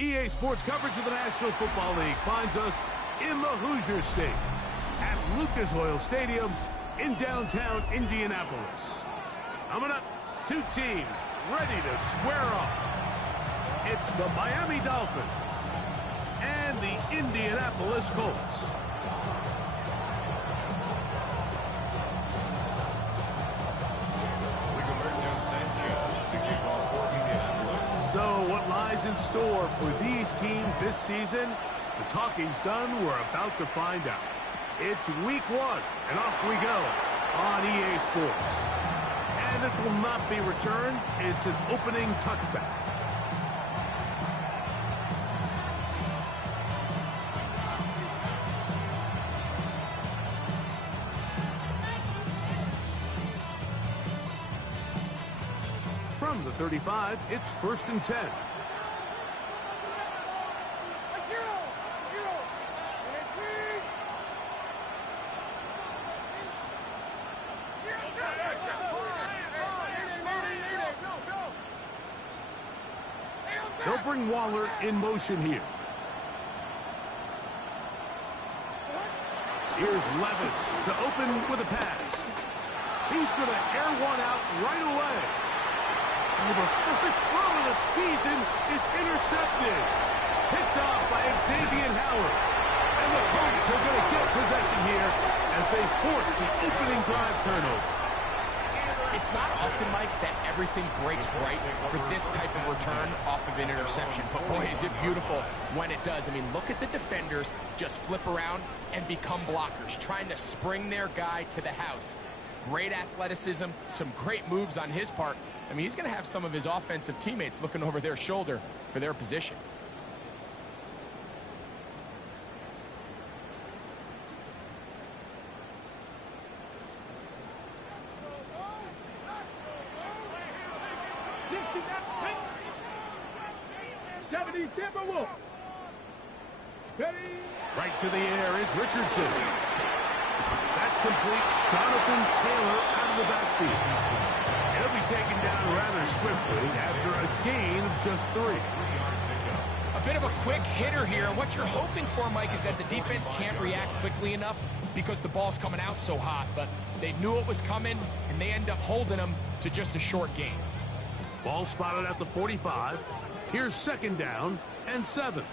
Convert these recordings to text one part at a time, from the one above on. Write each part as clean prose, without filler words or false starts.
EA Sports coverage of the National Football League finds us in the Hoosier State at Lucas Oil Stadium in downtown Indianapolis. Coming up, two teams ready to square off. It's the Miami Dolphins and the Indianapolis Colts. So what lies in store for these teams this season? The talking's done. We're about to find out. It's week 1, and off we go on EA Sports. And this will not be returned. It's an opening touchback. From the 35, it's 1st and 10. They'll bring Waller in motion here. Here's Levis to open with a pass. He's going to air one out right away. And the first throw of the season is intercepted. Picked off by Xavier Howard. And the Colts are going to get possession here as they force the opening drive turnover. It's not often, Mike, that everything breaks right for this type of return off of an interception. But, boy, is it beautiful when it does. I mean, look at the defenders just flip around and become blockers, trying to spring their guy to the house. Great athleticism, some great moves on his part. I mean, he's going to have some of his offensive teammates looking over their shoulder for their position. Right to the air is Richardson. That's complete. Jonathan Taylor out of the backfield. He'll be taken down rather swiftly after a gain of just 3. A bit of a quick hitter here. And what you're hoping for, Mike, is that the defense can't react quickly enough because the ball's coming out so hot. But they knew it was coming, and they end up holding them to just a short gain. Ball spotted at the 45. Here's 2nd down and 7.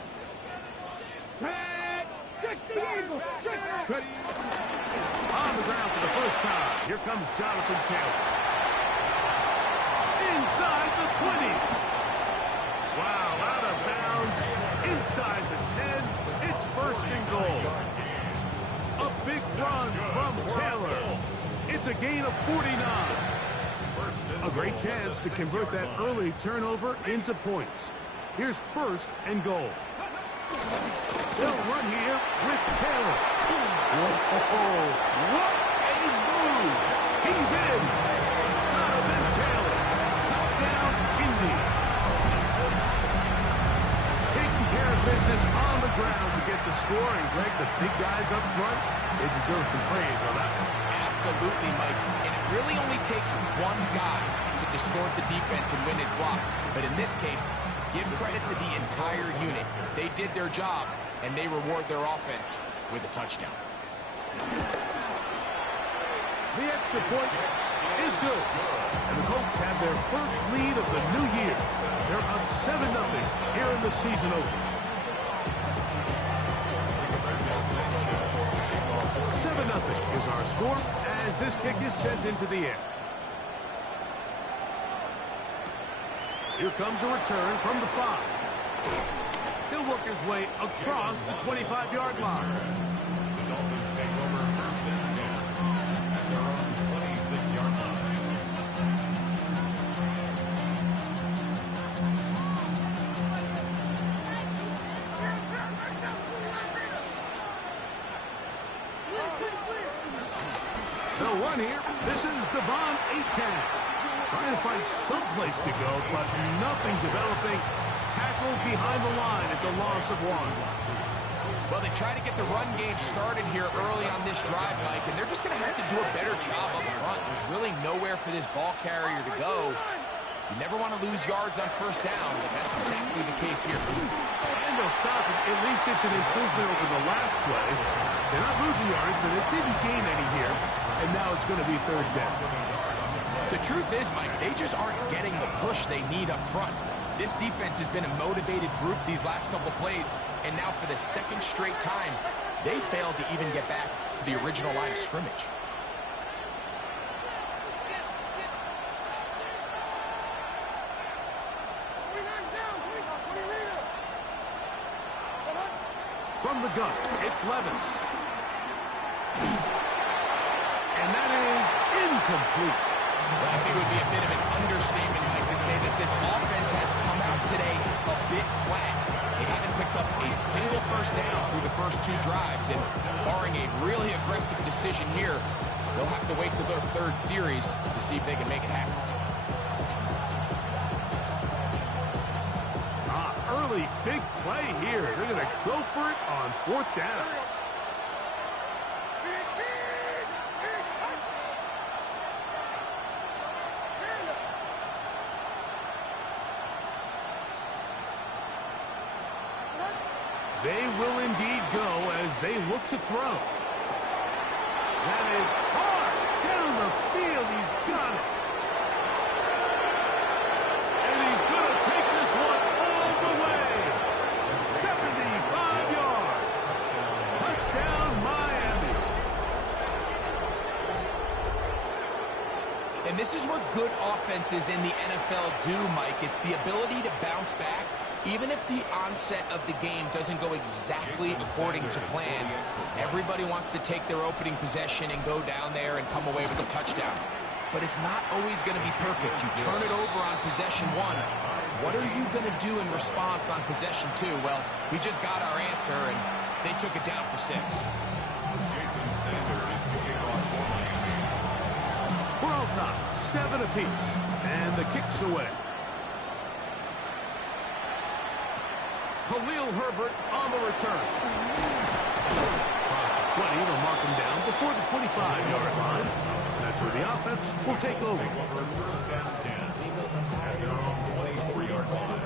On the ground for the first time. Here comes Jonathan Taylor. Inside the 20. Wow, out of bounds. Inside the 10. It's 1st and goal. A big run from Taylor. It's a gain of 49. A great chance to convert that early turnover into points. Here's 1st and goal. They'll run here with Taylor. Whoa, what a move! He's in. Jonathan Taylor. Touchdown, Indy. Taking care of business on the ground to get the score. And Greg, the big guys up front, they deserve some praise on that one. Absolutely, Mike. And it really only takes one guy to distort the defense and win his block. But in this case, give credit to the entire unit. They did their job, and they reward their offense with a touchdown. The extra point is good. And the Colts have their first lead of the new year. They're up 7-0 here in the season opener. 7-0 is our score as this kick is sent into the air. Here comes a return from the 5. He'll work his way across the 25-yard line. The Dolphins take over 1st and 10 at their own 26-yard line. They'll run here. This is Devon Achane. Trying to find someplace to go, but nothing developing. Tackled behind the line. It's a loss of 1. Well, they try to get the run game started here early on this drive, Mike, and they're just going to have to do a better job up front. There's really nowhere for this ball carrier to go. You never want to lose yards on first down, but that's exactly the case here. And they'll stop it. At least it's an improvement over the last play. They're not losing yards, but it didn't gain any here. And now it's going to be third down. The truth is, Mike, they just aren't getting the push they need up front. This defense has been a motivated group these last couple plays, and now for the second straight time, they failed to even get back to the original line of scrimmage. From the gun, it's Levis. And that is incomplete. Well, I think it would be a bit of an understatement, Mike, to say that this offense has come out today a bit flat. They haven't picked up a single first down through the first two drives, and barring a really aggressive decision here, they'll have to wait till their third series to see if they can make it happen. Early big play here. They're going to go for it on fourth down. They will indeed go as they look to throw. That is hard down the field. He's got it. And he's going to take this one all the way. 75 yards. Touchdown, Miami. And this is what good offenses in the NFL do, Mike. It's the ability to bounce back. Even if the onset of the game doesn't go exactly according to plan, everybody wants to take their opening possession and go down there and come away with a touchdown. But it's not always going to be perfect. You turn it over on possession one. What are you going to do in response on possession two? Well, we just got our answer, and they took it down for 6. Jason Sanders is kicking off for Miami. We're all top, 7 apiece, and the kick's away. Khalil Herbert on the return. Across the 20, they'll mark him down before the 25-yard line. That's where the offense will take over. First down 10 at their own 24-yard line.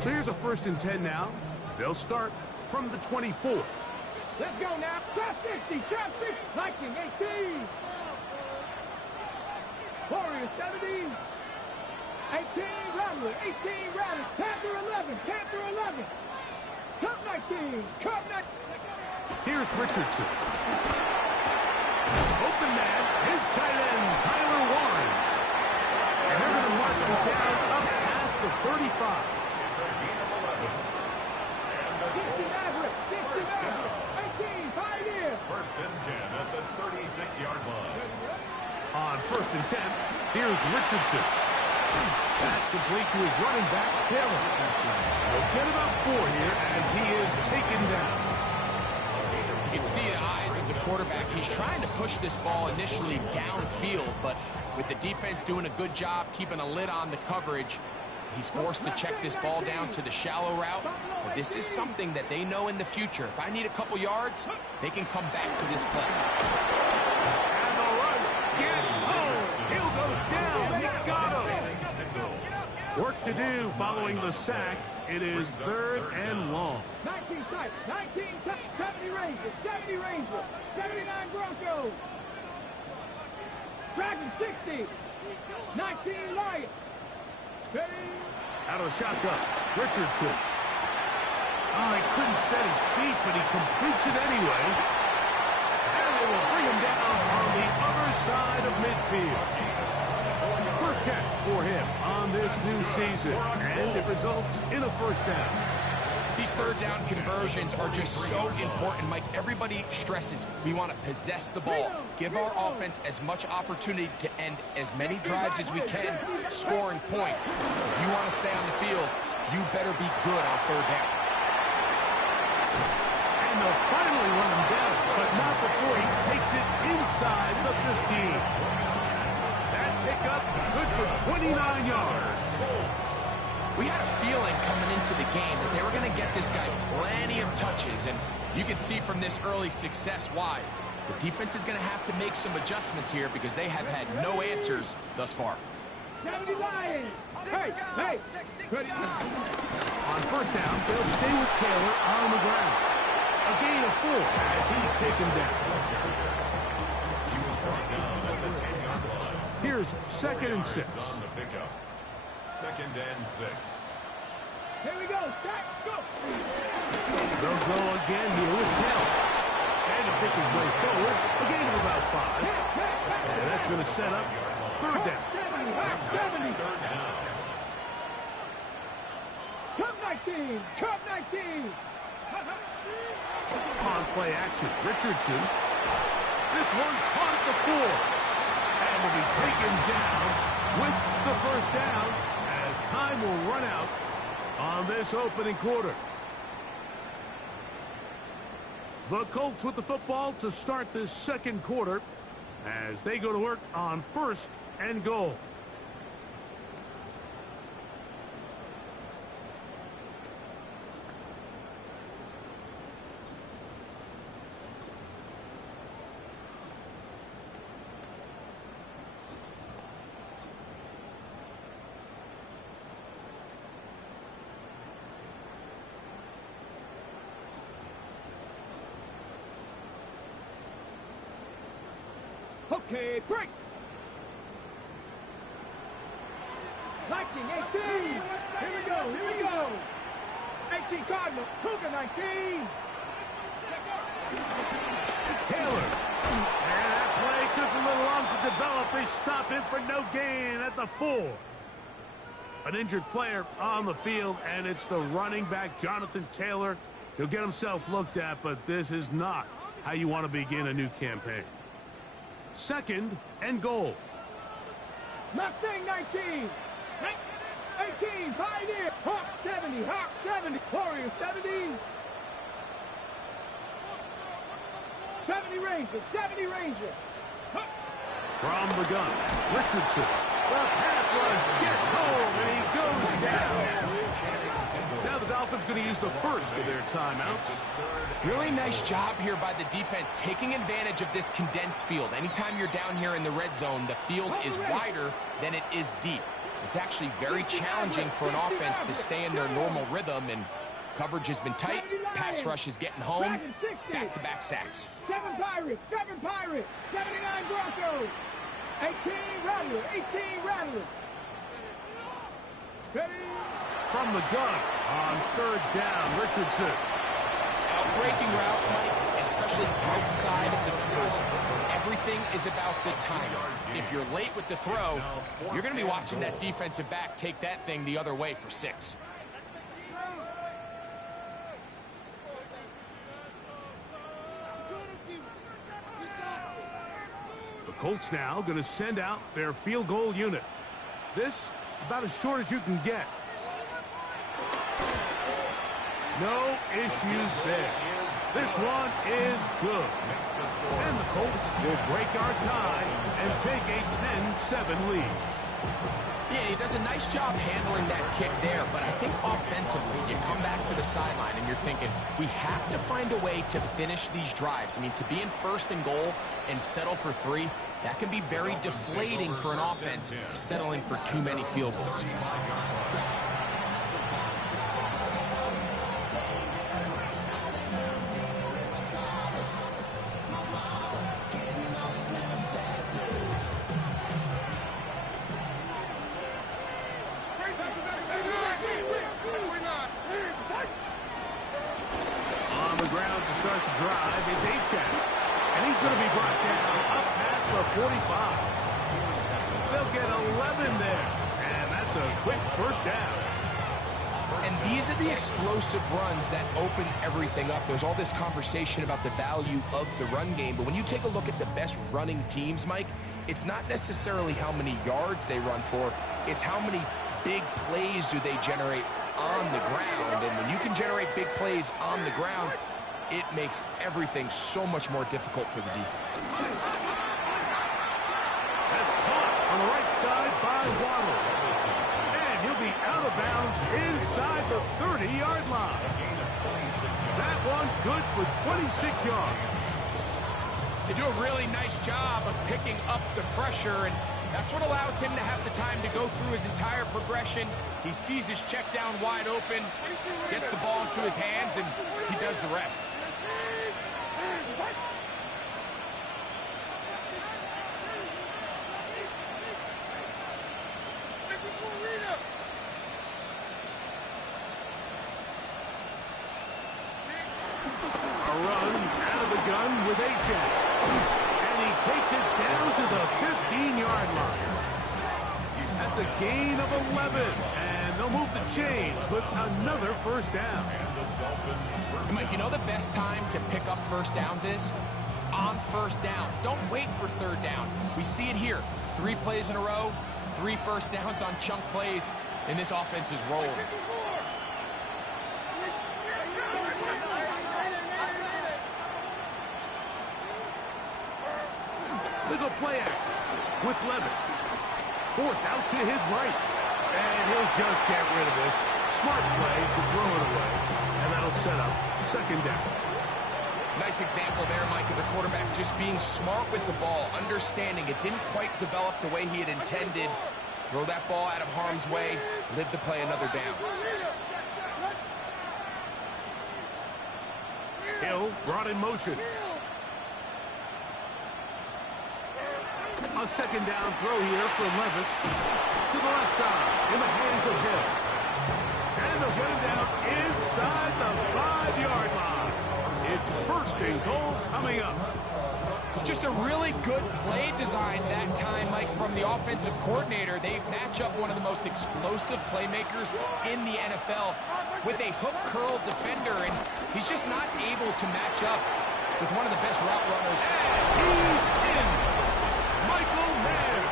So here's a 1st and 10 now. They'll start from the 24. Let's go now. Trap 60, trap 60, 19, 18. Warriors 17. 18, Rattler, 18, Rattler. Panther 11, Panther 11. Cup 19, Cup 19. Here's Richardson. Open man, his tight end, Tyler Warren. And they're going to mark him down up past the 35. First and 10 at the 36-yard line. On 1st and 10, here's Richardson. That's complete to his running back, Taylor. He'll get about 4 here as he is taken down. You can see the eyes of the quarterback. He's trying to push this ball initially downfield, but with the defense doing a good job keeping a lid on the coverage, he's forced to check this ball down to the shallow route. But this is something that they know in the future. If I need a couple yards, they can come back to this play. And the rush gets home. He'll go down. They got him. Work to do following the sack. It is 3rd and long. 19 sites, 19 sites, 70 Rangers, 70 Rangers, 79 Broncos. Dragon 60, 19 Lions. Out of the shotgun, Richardson. Oh, he couldn't set his feet, but he completes it anyway. And they will bring him down on the other side of midfield. First catch for him on this new season, and it results in a 1st down. These 3rd down conversions are just so important, Mike. Everybody stresses we want to possess the ball, give our offense as much opportunity to end as many drives as we can, scoring points. If you want to stay on the field, you better be good on 3rd down. And they'll finally run him down, but not before he takes it inside the 15. That pickup good for 29 yards. We had a feeling coming into the game that they were going to get this guy plenty of touches, and you can see from this early success why. The defense is going to have to make some adjustments here because they have had no answers thus far. Hey, hey. On first down, they'll stay with Taylor on the ground. A gain of 4 as he's taken down. Here's 2nd and 6. On the pickup. 2nd and 6. Here we go. Start. Go. They'll go again here with Taylor. And to pick his way forward, a gain of about 5. And that's going to set up 3rd down. 70. Cup 19. Cup 19. On play action, Richardson. This one caught at the 4. And will be taken down with the 1st down as time will run out on this opening quarter. The Colts with the football to start this 2nd quarter as they go to work on 1st and goal. Okay, break. 19, 18. Here we go. 18 Cardinals. Cougar 19. Taylor. And that play took a little long to develop. They stop him for no gain at the 4. An injured player on the field, and it's the running back, Jonathan Taylor. He'll get himself looked at, but this is not how you want to begin a new campaign. 2nd and goal. Mustang 19. 18, Pioneer. Hawk 70, Hawk 70. Warrior 70. 70 Ranger, 70 Ranger. From the gun, Richardson. The pass rush gets home, and he goes down. Now the Dolphins going to use the 1st of their timeouts. Really nice job here by the defense, taking advantage of this condensed field. Anytime you're down here in the red zone, the field is wider than it is deep. It's actually very challenging for an offense to stay in their normal rhythm, and coverage has been tight. Pass rush is getting home. Back-to-back sacks. 7 Pirates, 7 Pirates. 79 Broncos. 18 Rattlers, 18 Rattlers. Ready? From the gun on 3rd down, Richardson. Breaking routes, Mike, especially outside of the numbers, everything is about the timing. If you're late with the throw, you're going to be watching that defensive back take that thing the other way for 6. The Colts now going to send out their field goal unit. This about as short as you can get. No issues there. This one is good. And the Colts will break our tie and take a 10-7 lead. Yeah, he does a nice job handling that kick there, but I think offensively, you come back to the sideline and you're thinking, we have to find a way to finish these drives. I mean, to be in 1st and goal and settle for 3, that can be very deflating for an offense settling for too many field goals. Going to be brought down up past the 45. They'll get 11 there, and that's a quick 1st down. And these are the explosive runs that open everything up. There's all this conversation about the value of the run game, but when you take a look at the best running teams, Mike, it's not necessarily how many yards they run for, it's how many big plays do they generate on the ground. And when you can generate big plays on the ground, it makes everything so much more difficult for the defense. That's caught on the right side by Waddle. And he'll be out of bounds inside the 30-yard line. That one good for 26 yards. They do a really nice job of picking up the pressure, and that's what allows him to have the time to go through his entire progression. He sees his check down wide open, gets the ball into his hands, and he does the rest. A run out of the gun with A.J. And he takes it down to the 15-yard line. That's a gain of 11. And they'll move the chains with another first down. Mike, you know the best time to pick up first downs is? On first downs. Don't wait for third down. We see it here. 3 plays in a row, 3 first downs on chunk plays, and this offense is rolling. They go play action with Levis. Forced out to his right. And he'll just get rid of this. Smart play to throw it away. And that'll set up second down. Nice example there, Mike, of the quarterback just being smart with the ball, understanding it didn't quite develop the way he had intended. Throw that ball out of harm's way, live to play another down. Hill brought in motion. A second down throw here from Levis to the left side in the hands of Hill. And they'll get him down inside the 5-yard line. It's first and goal coming up. Just a really good play design that time, Mike, from the offensive coordinator. They match up one of the most explosive playmakers in the NFL with a hook curl defender, and he's just not able to match up with one of the best route runners. And he's in. Michael Mayer,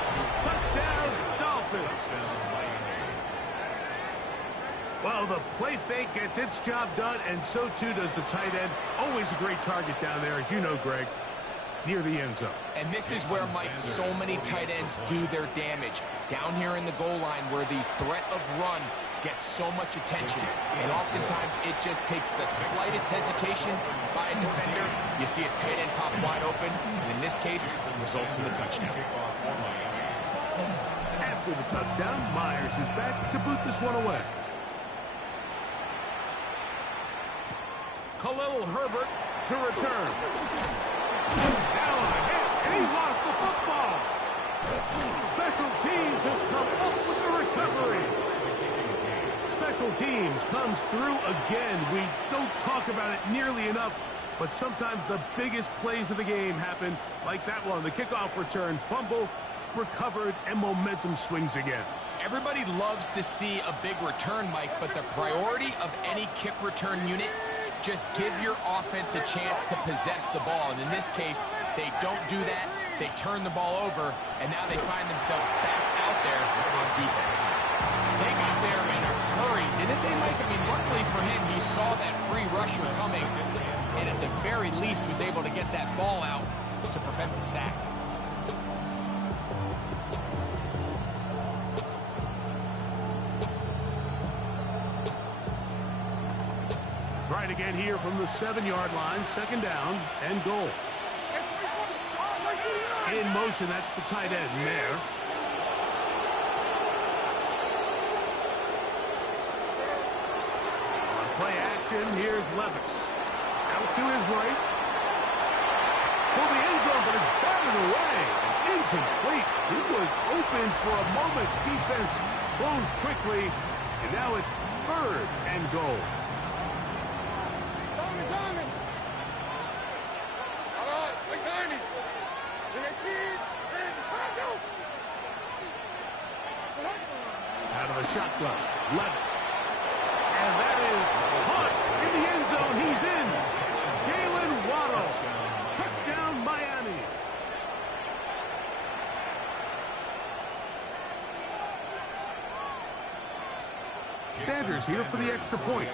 touchdown Dolphins. Well, the play fake gets its job done, and so too does the tight end. Always a great target down there, as you know, Greg, near the end zone. And this is where, Mike, so many tight ends do their damage. Down here in the goal line where the threat of run gets so much attention. And oftentimes it just takes the slightest hesitation by a defender. You see a tight end pop wide open, and in this case, results in the touchdown. After the touchdown, Myers is back to boot this one away. Khalil Herbert to return. Now on a hit, and he lost the football. Special teams has come up with the recovery. Special teams comes through again. We don't talk about it nearly enough, but sometimes the biggest plays of the game happen like that one. The kickoff return, fumble, recovered, and momentum swings again. Everybody loves to see a big return, Mike, but the priority of any kick return unit, just give your offense a chance to possess the ball. And in this case, they don't do that. They turn the ball over, and now they find themselves back out there on defense. They got there in a hurry, didn't they, Mike? I mean, luckily for him, he saw that free rusher coming, and at the very least was able to get that ball out to prevent the sack. Try it again here from the 7-yard line, second down and goal. In motion, that's the tight end, Mayer. On play action, here's Levis. Out to his right. For the end zone, but it's batted away. Incomplete. He was open for a moment. Defense closed quickly, and now it's third and goal. Out of the shotgun, Levis. And that is caught in the end zone. He's in. Jalen Waddle. Touchdown, Miami. Sanders here for the extra point.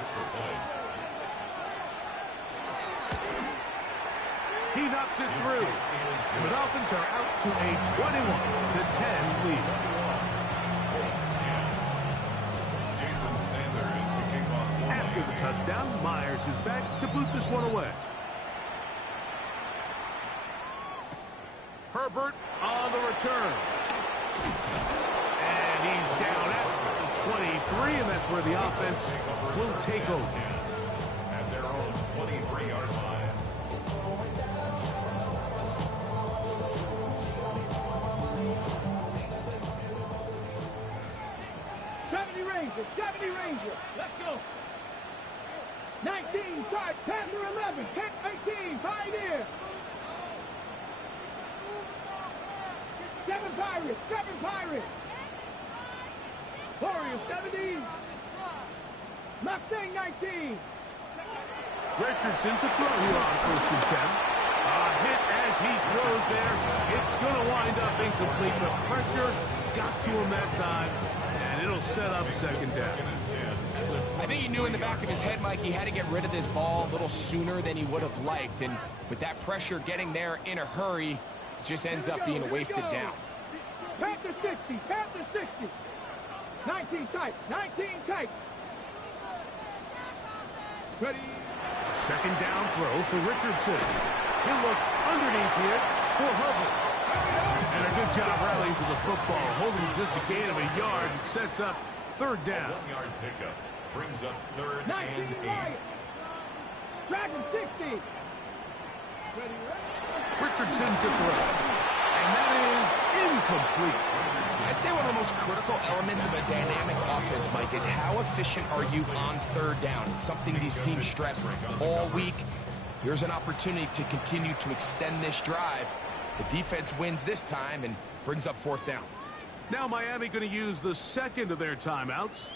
He knocks it through. And the Dolphins are out to a 21-10 lead. Myers is back to boot this one away. Herbert on the return. And he's down at the 23, and that's where the offense will take over. At their own 23-yard line. 70 Rangers. Let's go. 19 start, Panther 11, 18 Pioneer. 7 Pirates. Warriors 70. Mustang 19. Richardson to throw here on 1st and 10. A hit as he throws there. It's going to wind up incomplete. The pressure got to him that time, and it'll set up 2nd down. I think he knew in the back of his head, Mike, he had to get rid of this ball a little sooner than he would have liked. And with that pressure getting there in a hurry, it just ends up being a wasted down. Panther 60. 19 tight. Ready. 2nd down throw for Richardson. He'll look underneath here for Herbert. And a good job rallying to the football, holding just a gain of a yard, and sets up 3rd down. 1-yard pickup brings up 3rd 19 and 8. right. Dragon 60. Richardson to throw. And that is incomplete. I'd say one of the most critical elements of a dynamic offense, Mike, is how efficient are you on 3rd down. It's something these teams stress all week. Here's an opportunity to continue to extend this drive. The defense wins this time and brings up 4th down. Now Miami going to use the 2nd of their timeouts.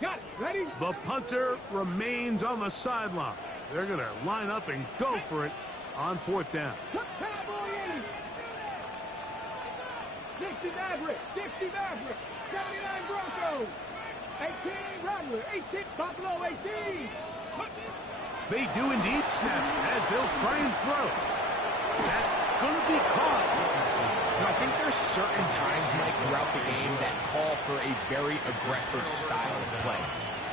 Got it. Ready. The punter remains on the sideline. They're going to line up and go for it on 4th down. Cowboy 80. 60 Maverick. 79 Broncos. 18 Rattler. 18 Buffalo 18. They do indeed snap as they'll try and throw. That's going to be caught. I think there's certain times, Mike, throughout the game that call for a very aggressive style of play.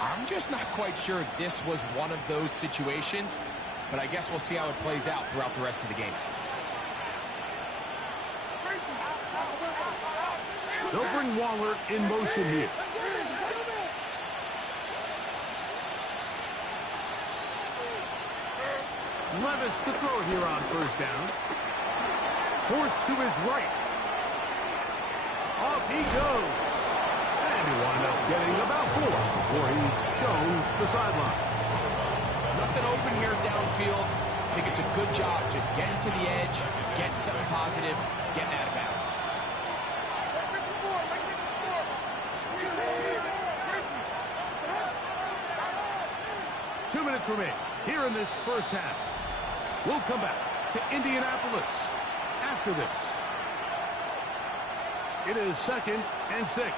I'm just not quite sure if this was one of those situations, but I guess we'll see how it plays out throughout the rest of the game. They'll bring Waller in motion here. Levis to throw it here on 1st down. Forced to his right. Off he goes. And he wound up getting about 4 before he's shown the sideline. Nothing open here downfield. I think it's a good job just getting to the edge, getting something positive, getting out of bounds. 2 minutes remain here in this 1st half. We'll come back to Indianapolis after this. It is 2nd and 6.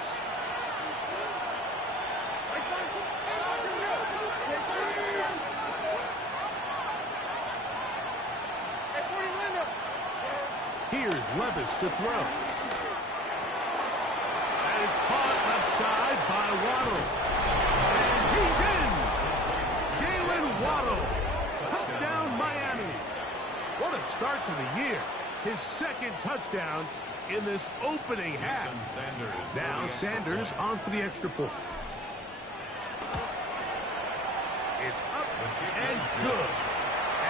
Here's Levis to throw. That is caught left side by Waddle. And he's in! Jalen Waddle. Touchdown, Miami. What a start to the year. His 2nd touchdown in this opening half. Now Sanders on for the extra point. It's up and good.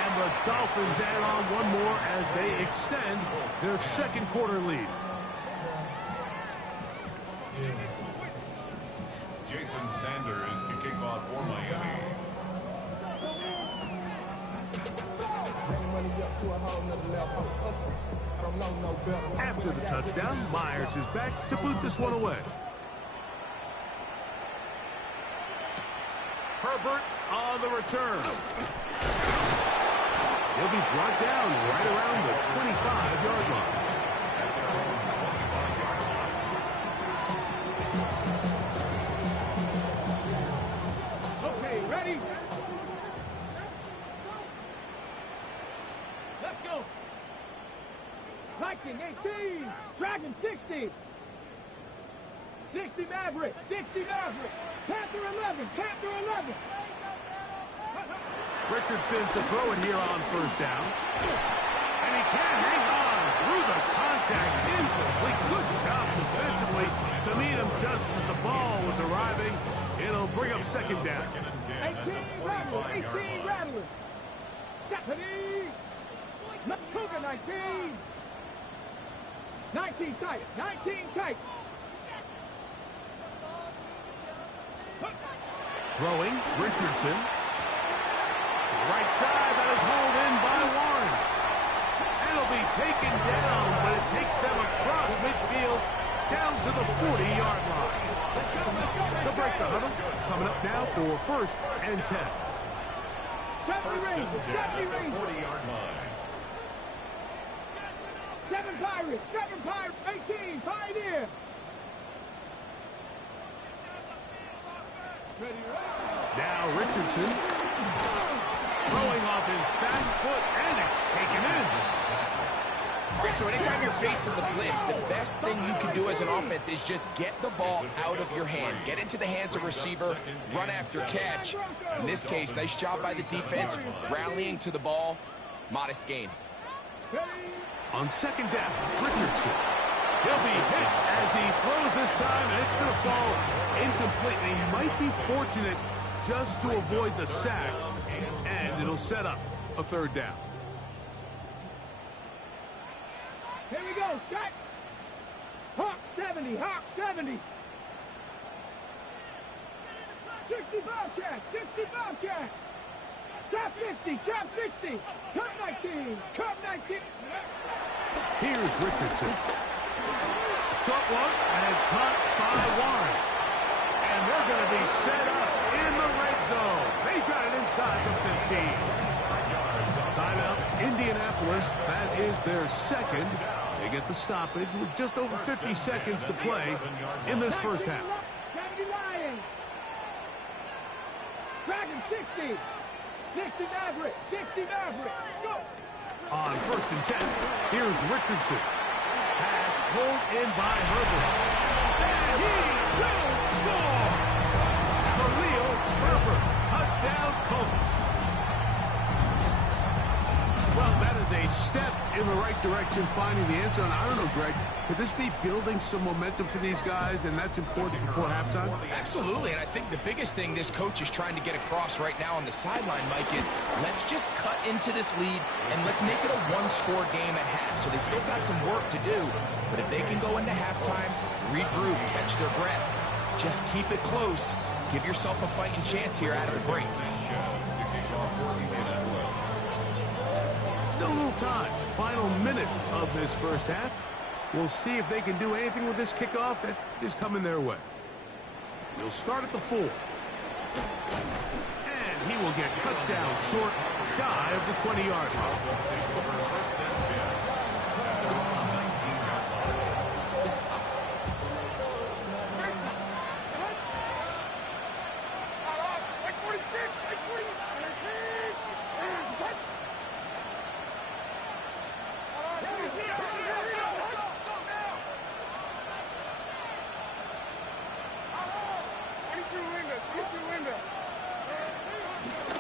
And the Dolphins add on one more as they extend their 2nd quarter lead. Jason Sanders to kick off for Miami. After the touchdown, Myers is back to boot this one away. Herbert on the return. He'll be brought down right around the 25-yard line. Okay, ready? Let's go. Viking 18, Dragon 60. 60 Maverick. 60 Maverick. Panther 11. Panther 11. Richardson to throw it here on first down. And he can't hang on through the contact. Incomplete. Good job defensively to meet him just as the ball was arriving. It'll bring up second down. 18 Rattler. 18 Rattler. Stephanie. Cougar 19. 19 tight. 19 tight. Throwing, Richardson. Right side, that is hauled in by Warren. And it'll be taken down, but it takes them across midfield down to the 40-yard line. They'll break the huddle. Coming up now for first and 10. First and 10 at the 40-yard line. 7 Pirates. 7 Pirates. 18 Pioneer. Now Richardson throwing off his back foot, and it's taken in. All right, so anytime you're facing the blitz, the best thing you can do as an offense is just get the ball out of your hand. Get into the hands of receiver, run after catch. In this case, nice job by the defense, rallying to the ball. Modest gain. On second down, Richardson. He'll be hit as he throws this time, and it's going to fall incomplete. And he might be fortunate just to avoid the sack, and it'll set up a third down. Here we go, Scott. Hawk 70, Hawk 70. 60 Bobcat, 60 Bobcat. Top 50, top 60. Cup 19, Cup 19. Here's Richardson. Short one, and it's caught by Warren. And they're going to be set up in the red zone. They've got it inside the 15. Timeout, Indianapolis. That is their second. They get the stoppage with just over 50 seconds to play in this first half. 70 Lions. Dragon 60. 60 Maverick. 60 Maverick. Go. On first and 10, here's Richardson. Pass pulled in by Herbert. And he will score! Khalil Herbert. Touchdown, Colts. Well, that is a step in the right direction, finding the end zone. I don't know, Greg, could this be building some momentum for these guys, and that's important before halftime? Absolutely, and I think the biggest thing this coach is trying to get across right now on the sideline, Mike, is let's just cut into this lead and let's make it a one-score game at half. So they still got some work to do, but if they can go into halftime, regroup, catch their breath, just keep it close, give yourself a fighting chance here out of the break. Still a little time. Final minute of this first half. We'll see if they can do anything with this kickoff that is coming their way. We'll start at the 4. And he will get cut down short, shy of the 20-yard line.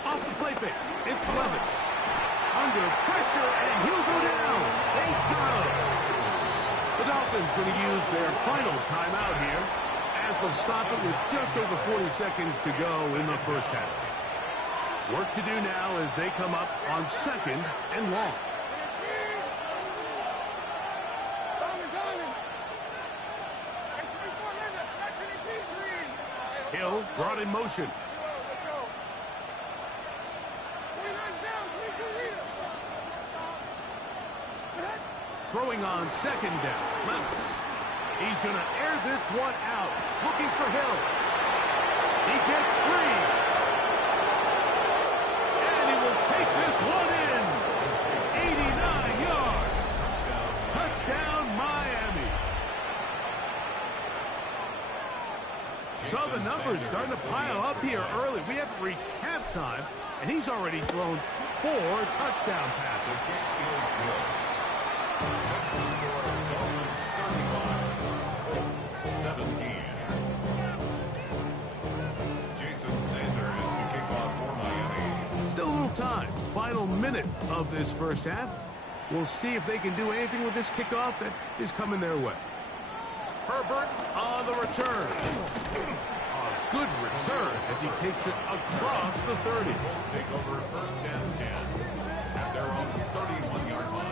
Off the play fake, it's Levis. Under pressure, and he'll go down. They got him. The Dolphins going to use their final timeout here as they'll stop it with just over 40 seconds to go in the first half. Work to do now as they come up on second and long. Hill brought in motion. Throwing on second down. Levis. He's going to air this one out. Looking for Hill. He gets free. And he will take this one in. 89 yards. Touchdown, Miami. So the numbers starting to pile up here early. We haven't reached halftime, and he's already thrown 4 touchdown passes. That's the score of Dolphins 35, Colts 17. Jason Sanders to kick off for Miami. Still a little time. Final minute of this first half. We'll see if they can do anything with this kickoff that is coming their way. Herbert on the return. A good return as he takes it across the 30. Colts take over first and 10 at their own 31-yard line.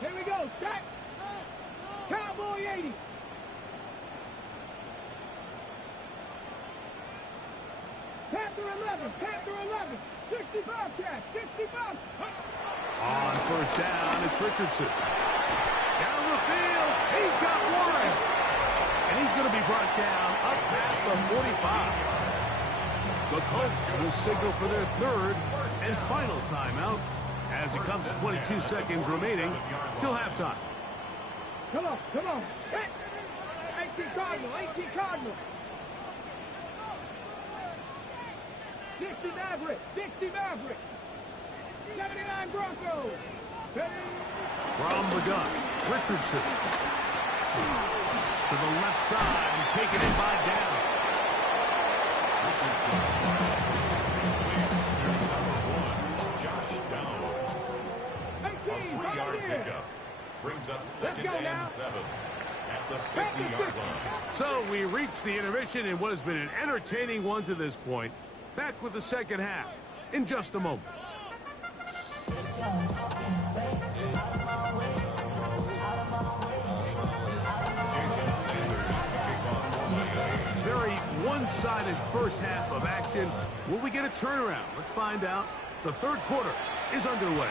Here we go. Set. Cowboy 80. Panther 11. Panther 11. 65 catch. 65. On first down, it's Richardson. Down the field, he's got one. And he's going to be brought down up past the 45. The Colts will signal for their third and final timeout as it comes to 22 seconds remaining till halftime. Come on, come on. Hit. 18 Cardinal, 18 Cardinal. 60 Maverick, 60 Maverick. 79 Broncos. From the gun, Richardson. To the left side and taken in by down. Richardson to number 1, Josh Downs. 18, A 3-yard right here. pickup brings up second go and now. 7 at the 50-yard line. So we reach the intermission in what has been an entertaining one to this point. Back with the second half in just a moment. Jason Sanders to kick off for Miami. Very one-sided first half of action. Will we get a turnaround? Let's find out. The third quarter is underway.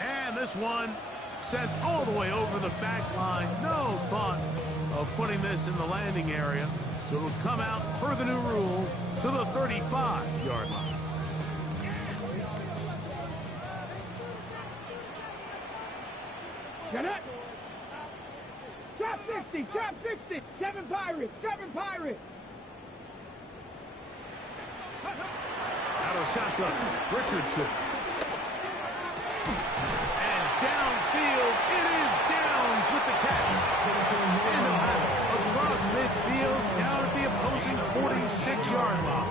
And this one sent all the way over the back line. No thought of putting this in the landing area. So it'll come out per the new rule to the 35-yard line. Get it. Trap 60, trap 60. 7 Pirates, 7 Pirates. Out of shotgun, Richardson. And downfield, it is Downs with the catch. Into bounds across midfield, down at the opposing 46-yard line.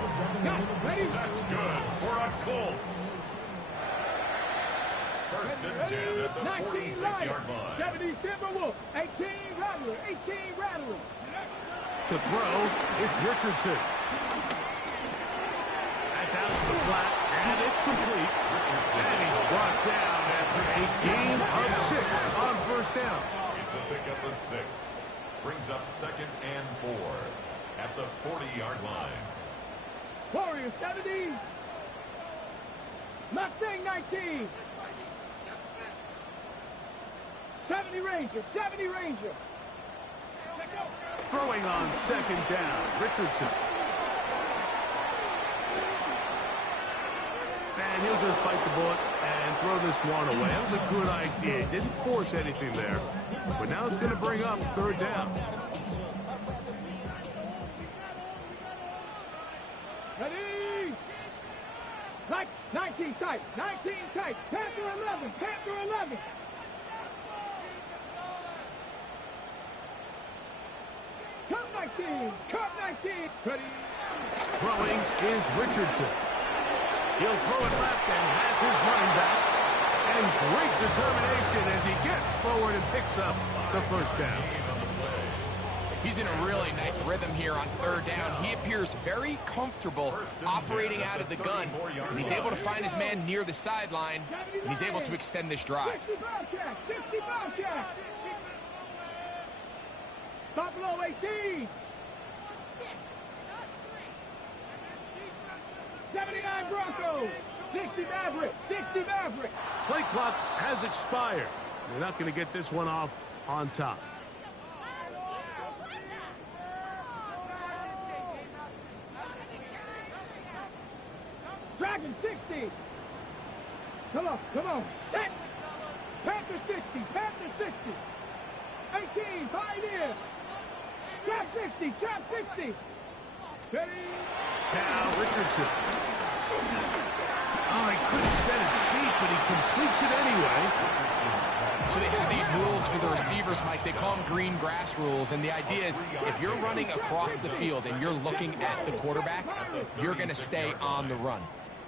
Ready? That's good for a Colts. First and 10 at the 19 46-yard line. 70 Timberwolf. 18 Rattler, 18 Rattler. To throw, it's Richardson. That's out to the flat, and it's complete. And he's brought down after a gain of 6 on first down. It's a pickup of 6. Brings up second and 4 at the 40-yard line. Warriors 70. Mustang 19. 70 Ranger, 70 Ranger. Throwing on second down, Richardson. And he'll just bite the bullet and throw this one away. That was a good idea. Didn't force anything there. But now it's going to bring up third down. Ready? Like 19 tight, 19 tight. Panther 11, Panther 11. Cup 19, Cup 19. Ready? Throwing is Richardson. He'll throw it left and has his running back. And great determination as he gets forward and picks up the first down. He's in a really nice rhythm here on third down. He appears very comfortable operating out of the gun. And he's able to find his man near the sideline. And he's able to extend this drive. 65 catch, 65 catch. Buffalo 18. 79 Broncos. 60 Maverick, 60 Maverick. Play clock has expired. They're not going to get this one off on top. Dragon 60. Come on, come on. Set. Panther 60, Panther 60. 18, Pioneer. Trap 60, Trap 60. Ready? Now Richardson. Oh, he couldn't set his feet, but he completes it anyway. So they have these rules for the receivers, Mike. They call them green grass rules, and the idea is if you're running across the field and you're looking at the quarterback, you're going to stay on the run.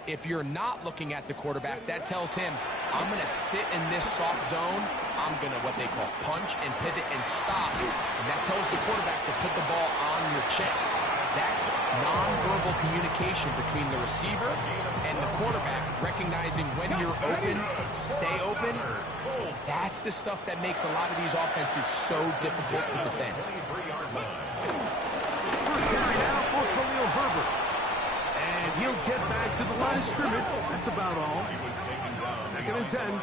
If you're not looking at the quarterback, that tells him, I'm going to sit in this soft zone. I'm going to what they call punch and pivot and stop. And that tells the quarterback to put the ball on your chest. That nonverbal communication between the receiver and the quarterback, recognizing when you're open, stay open, that's the stuff that makes a lot of these offenses so difficult to defend. First carry now for Khalil Herbert. And he'll get back to the line of scrimmage. That's about all. Second and 10.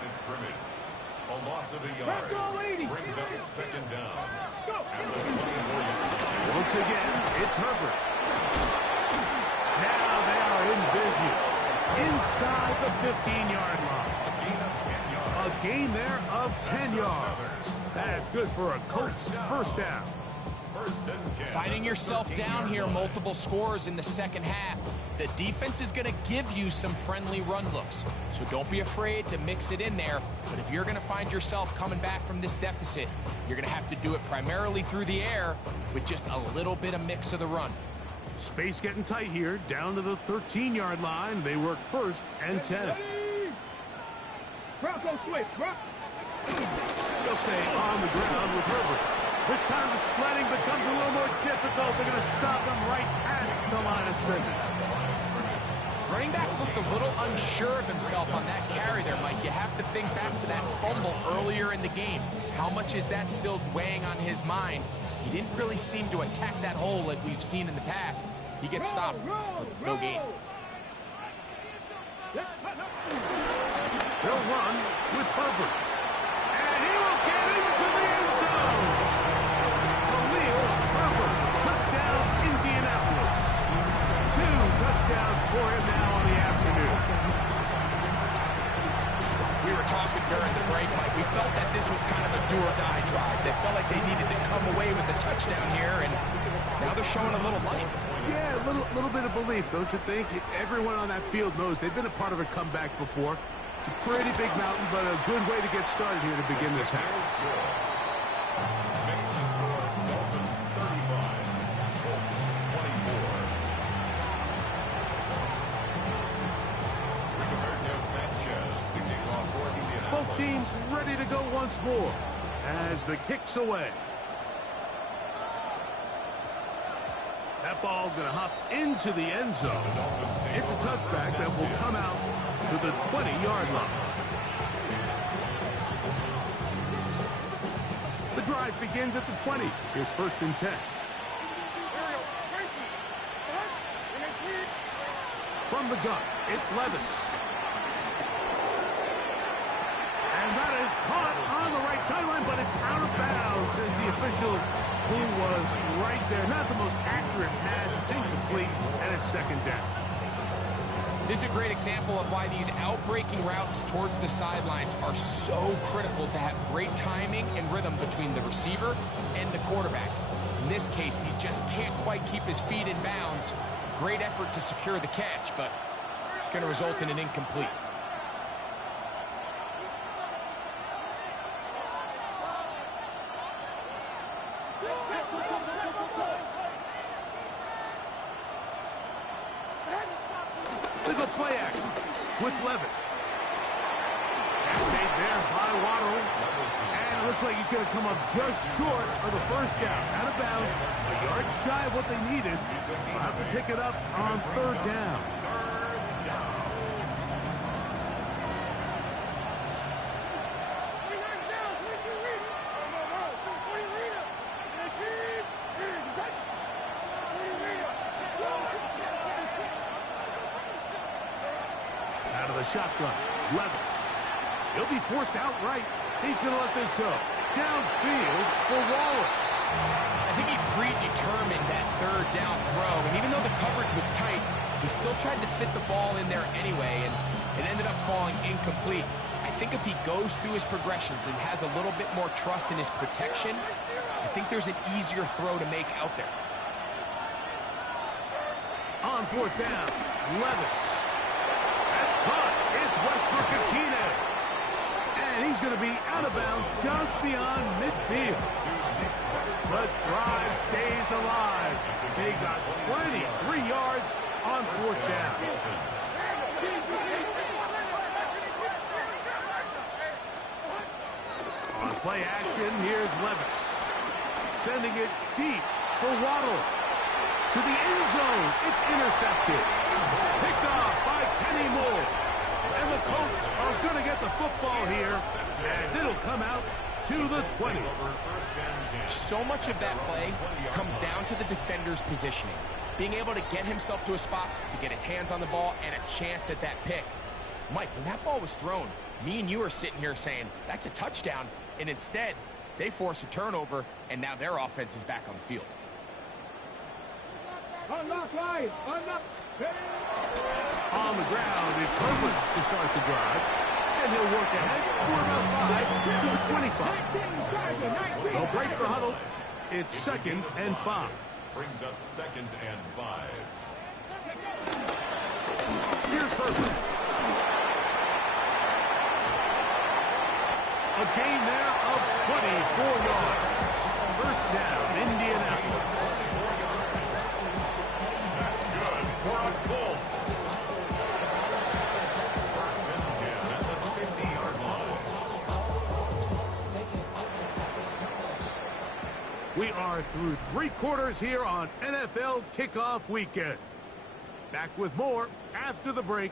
A loss of a yard brings up second down. Once again, it's Herbert. Now they are in business. Inside the 15-yard line. A gain there of 10 yards. That's good for a Colts first down. Finding yourself down here, multiple scores in the second half. The defense is going to give you some friendly run looks, so don't be afraid to mix it in there. But if you're going to find yourself coming back from this deficit, you're going to have to do it primarily through the air with just a little bit of mix of the run. Space getting tight here, down to the 13-yard line. They work first and 10. Bronco switch, Brock. They'll stay on the ground with Herbert. This time the sledding becomes a little more difficult. They're going to stop him right at the line of scrimmage. Running back looked a little unsure of himself on that carry there, Mike. You have to think back to that fumble earlier in the game. How much is that still weighing on his mind? He didn't really seem to attack that hole like we've seen in the past. He gets stopped for no gain. They'll run with Herbert. And he will get into the end zone. Khalil Herbert, touchdown Indianapolis. 2 touchdowns for him now on the afternoon. We were talking during the break, Mike. We felt that this was kind of a do-or-die drive. They felt like they needed to come away with a touchdown here, and now they're showing a little life. Yeah, a little bit of belief, don't you think? Everyone on that field knows they've been a part of a comeback before. It's a pretty big mountain, but a good way to get started here to begin this half. Both teams ready to go once more as the kick's away. That ball going to hop into the end zone. It's a touchback that will come out to the 20-yard line. The drive begins at the 20. Here's first and 10. From the gun, it's Levis. And that is caught on the right sideline, but it's out of bounds, says the official, who was right there. Not the most accurate pass. It's incomplete, and it's second down. This is a great example of why these outbreaking routes towards the sidelines are so critical to have great timing and rhythm between the receiver and the quarterback. In this case, he just can't quite keep his feet in bounds. Great effort to secure the catch, but it's going to result in an incomplete. They go play action with Levis. Made there by Waddle. And it looks like he's going to come up just short of the first down. Out of bounds, a yard shy of what they needed. They'll have to pick it up on third down. Out of the shotgun, Levis. He'll be forced outright. He's going to let this go. Downfield for Waller. I think he predetermined that third down throw, and even though the coverage was tight, he still tried to fit the ball in there anyway, and it ended up falling incomplete. I think if he goes through his progressions and has a little bit more trust in his protection, I think there's an easier throw to make out there. On fourth down, Levis. That's caught. It's Westbrook-Akine. And he's going to be out of bounds just beyond midfield. The drive stays alive. They got 23 yards on fourth down. On play action, here's Levis. Sending it deep for Waddle. To the end zone, it's intercepted. Picked off by Kenny Moore. And the Colts are going to get the football here as it'll come out to the 20. So much of that play comes down to the defender's positioning. Being able to get himself to a spot, to get his hands on the ball, and a chance at that pick. Mike, when that ball was thrown, me and you are sitting here saying, that's a touchdown. And instead, they force a turnover, and now their offense is back on the field. Unlock line. Unlock. On the ground, it's Herbert to start the drive. And he'll work ahead for about 5 to the 25. They'll break the huddle. It's 2nd and 5. Brings up 2nd and 5. Here's Herbert. A gain there of 24 yards. First down, Indianapolis. That's good for a Colts. First and 10 at the 50-yard line. We are through 3 quarters here on NFL Kickoff Weekend. Back with more after the break.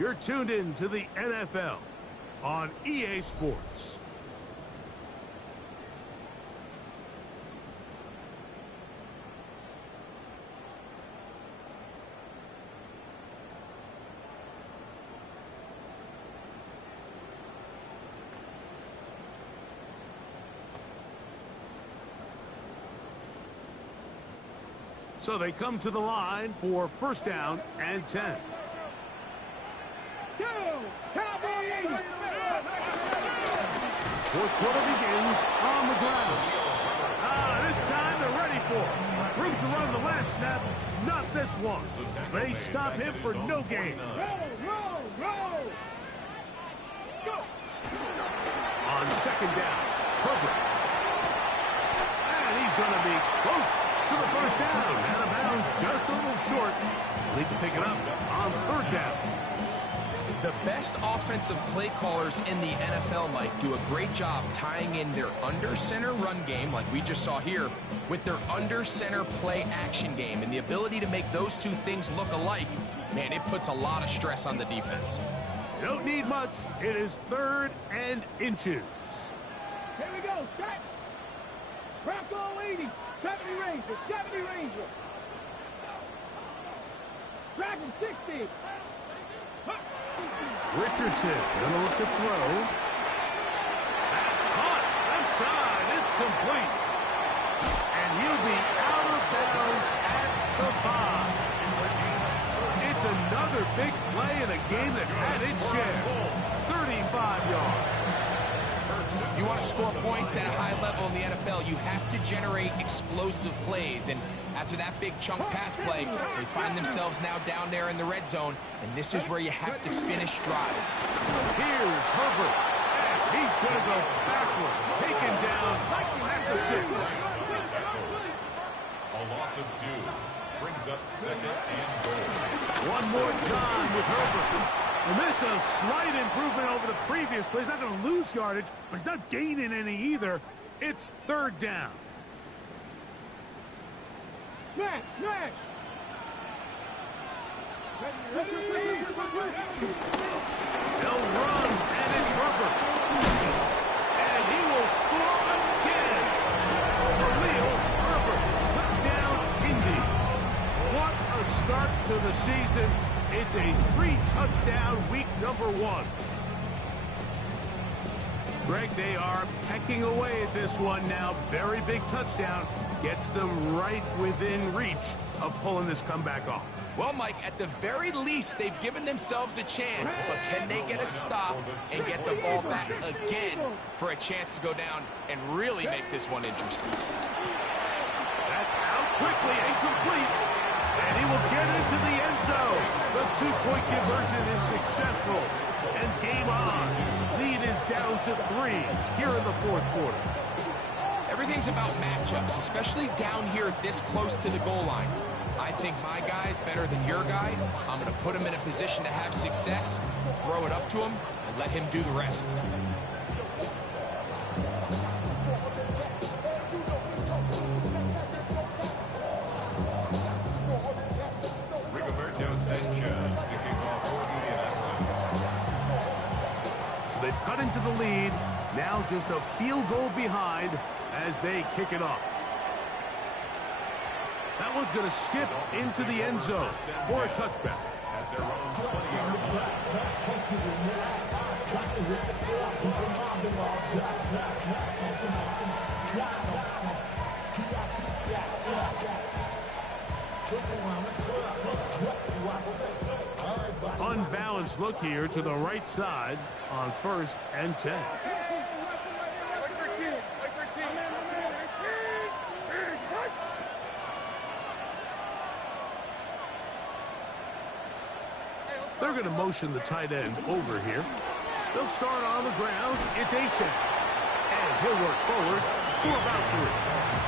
You're tuned in to the NFL on EA Sports. So they come to the line for first down and 10. Fourth quarter begins on the ground. This time they're ready for it. Room to run the last snap, not this one. They stop him for no gain. On second down, Herbert. And he's going to be close to the first down. Out of bounds, just a little short. Need to pick it up on third down. The best offensive play callers in the NFL, Mike, do a great job tying in their under-center run game, like we just saw here, with their under-center play action game. And the ability to make those two things look alike, man, it puts a lot of stress on the defense. You don't need much. It is 3rd and inches. Here we go. Set. Bronco 80. 70 Ranger. 70 Ranger. Dragon 60. Richardson going to look to throw. That's caught. Left side. It's complete. And he'll be out of bounds at the 5. It's another big play in a game that's had its share. 35 yards. If you want to score points at a high level in the NFL, you have to generate explosive plays. And after that big chunk pass play, they find themselves now down there in the red zone. And this is where you have to finish drives. Here's Herbert. And he's going to go backwards. Taken down at the 6. A loss of 2. Brings up 2nd and goal. One more time with Herbert. And this is a slight improvement over the previous play. He's not going to lose yardage, but he's not gaining any either. It's 3rd down. Smash, smash. They'll run, and it's Herbert. And he will score again. Khalil Herbert, touchdown Indy. What a start to the season. It's a 3-touchdown week number 1. Greg, they are pecking away at this one now. Very big touchdown. Gets them right within reach of pulling this comeback off. Well, Mike, at the very least, they've given themselves a chance, but can they get a stop and get the ball back again for a chance to go down and really make this one interesting? That's out quickly and complete. And he will get into the end zone. The two-point conversion is successful. And game on. Lead is down to 3 here in the fourth quarter. Everything's about matchups, especially down here this close to the goal line. I think my guy's better than your guy. I'm going to put him in a position to have success, throw it up to him, and let him do the rest. So they've cut into the lead. Now just a field goal behind as they kick it off. That one's going to skip into the end zone for a touchback. At their own 20-yard line. Unbalanced look here to the right side on 1st and 10. They're going to motion the tight end over here. They'll start on the ground. It's Achane. And he'll work forward for about 3.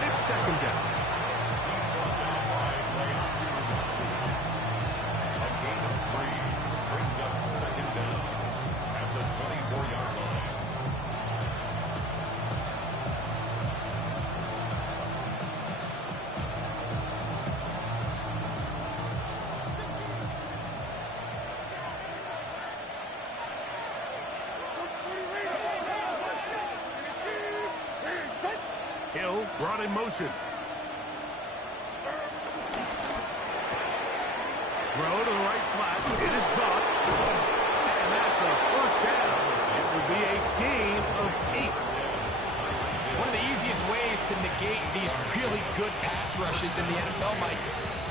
It's 2nd down. A gain of 3 brings up 2nd down at the 24-yard line. Hill brought in motion. Throw to the right flat. It is caught. And that's a 1st down. It will be a gain of 8. One of the easiest ways to negate these really good pass rushes in the NFL, Mike,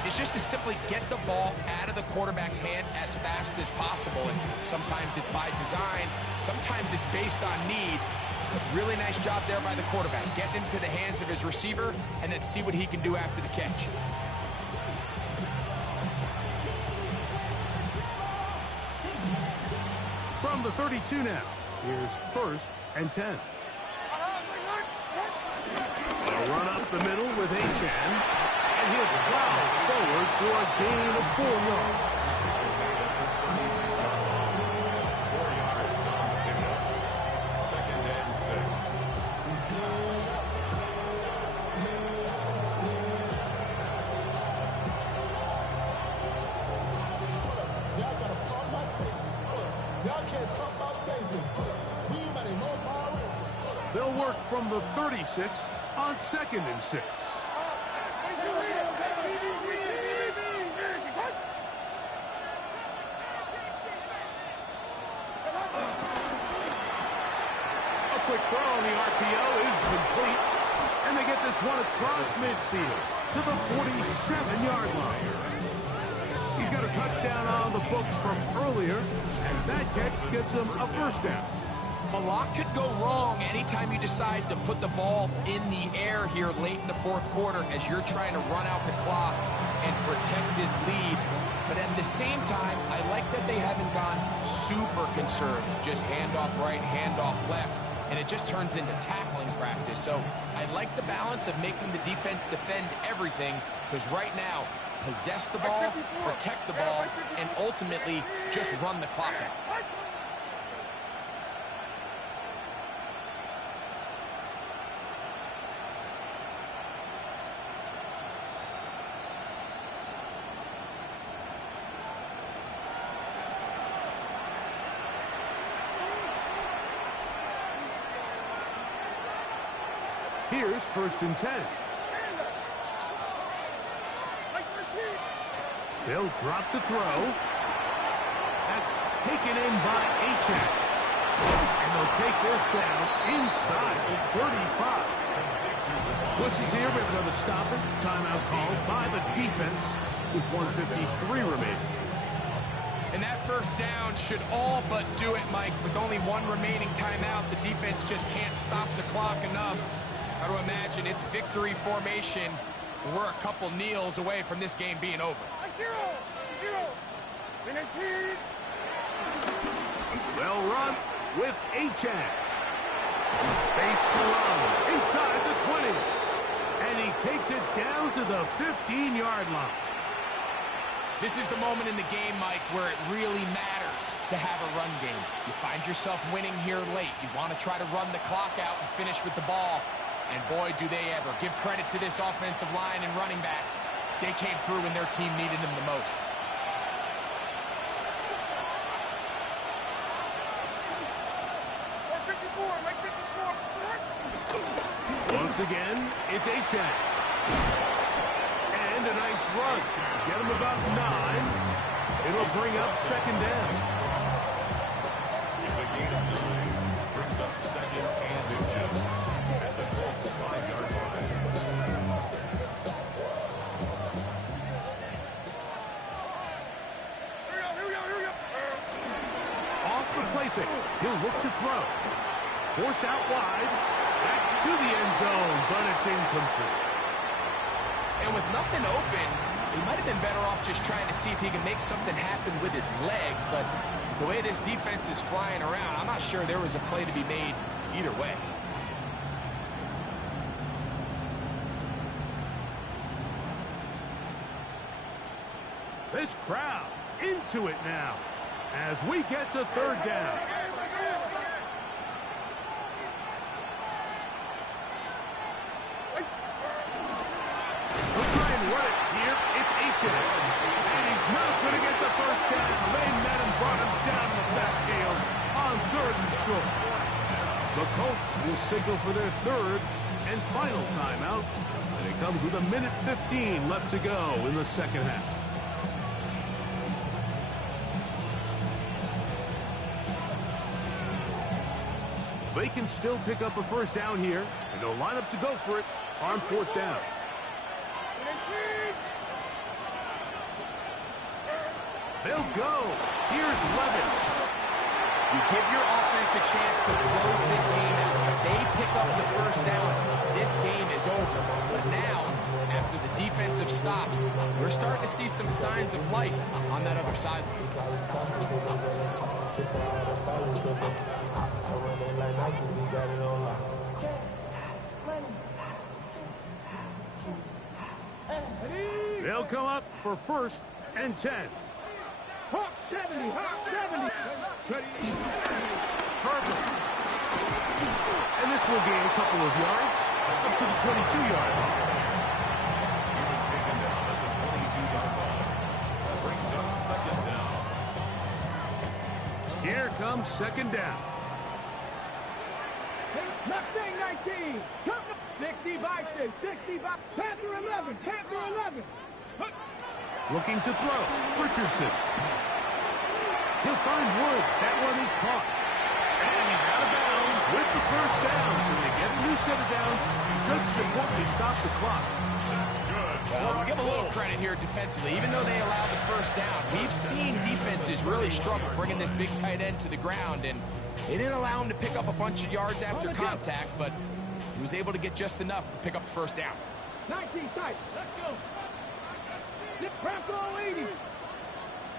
is just to simply get the ball out of the quarterback's hand as fast as possible. And sometimes it's by design. Sometimes it's based on need. But really nice job there by the quarterback. Getting into the hands of his receiver, and then see what he can do after the catch. From the 32 now, here's 1st and 10. A run up the middle with Achane, and he'll plow forward for a gain of 4 yards. 4 yards on the pickup. 2nd and 6. They'll work from the 36 on 2nd and 6. A quick throw on the RPO is complete. And they get this one across midfield to the 47-yard line. He's got a touchdown on the books from earlier, and that catch gets him a 1st down. A lot could go wrong anytime you decide to put the ball in the air here late in the 4th quarter as you're trying to run out the clock and protect this lead. But at the same time, I like that they haven't gone super conservative. Just handoff right, handoff left, and it just turns into tackling practice. So I like the balance of making the defense defend everything, because right now, possess the ball, protect the ball, and ultimately just run the clock out. Here's 1st and 10. They'll drop to throw. That's taken in by Achane. And they'll take this down inside the 35. Bush is here. We have another stoppage. Timeout called by the defense with 1:53 remaining. And that 1st down should all but do it, Mike. With only 1 remaining timeout, the defense just can't stop the clock enough. Got to imagine it's victory formation We're a couple kneels away from this game being over. Well run with Achan. Space to run inside the 20. And he takes it down to the 15-yard line. This is the moment in the game, Mike, where it really matters to have a run game. You find yourself winning here late. You want to try to run the clock out and finish with the ball. And boy, do they ever. Give credit to this offensive line and running back. They came through when their team needed them the most. Once again, it's Achan. And a nice run. Get him about 9. It'll bring up second down. It's a gain of 9. Brings up second and inches at the Colts 5-yard line. Off the play fake. He'll look to throw. Forced out wide. Back to the end zone, but it's incomplete. And with nothing open, he might have been better off just trying to see if he can make something happen with his legs, but the way this defense is flying around, I'm not sure there was a play to be made either way. This crowd into it now as we get to third down. And he's not going to get the first down. They met him, brought him down the backfield on 3rd and short. The Colts will signal for their 3rd and final timeout. And it comes with 1:15 left to go in the second half. They can still pick up a first down here, and they'll line up to go for it on 4th down. They'll go. Here's Levis. You give your offense a chance to close this game out. If they pick up the first down, this game is over. But now, after the defensive stop, we're starting to see some signs of life on that other side. They'll come up for 1st and 10. Hawk 70, Hawk 70. Perfect. And this will gain a couple of yards up to the 22-yard line. He was taken down at the 22-yard line. That brings up second down. Here comes second down. Mustang 19. 65, 65. Panther 11, Panther 11. Looking to throw. Richardson. He'll find Woods. That one is caught. And he's out of bounds with the first down. So they get a new set of downs. Just importantly stop the clock. That's good. Well, we'll give a little credit here defensively. Even though they allowed the first down, we've seen defenses really struggle bringing this big tight end to the ground. And they didn't allow him to pick up a bunch of yards after contact, but he was able to get just enough to pick up the first down. 19 tight. Let's go. Bronco 80.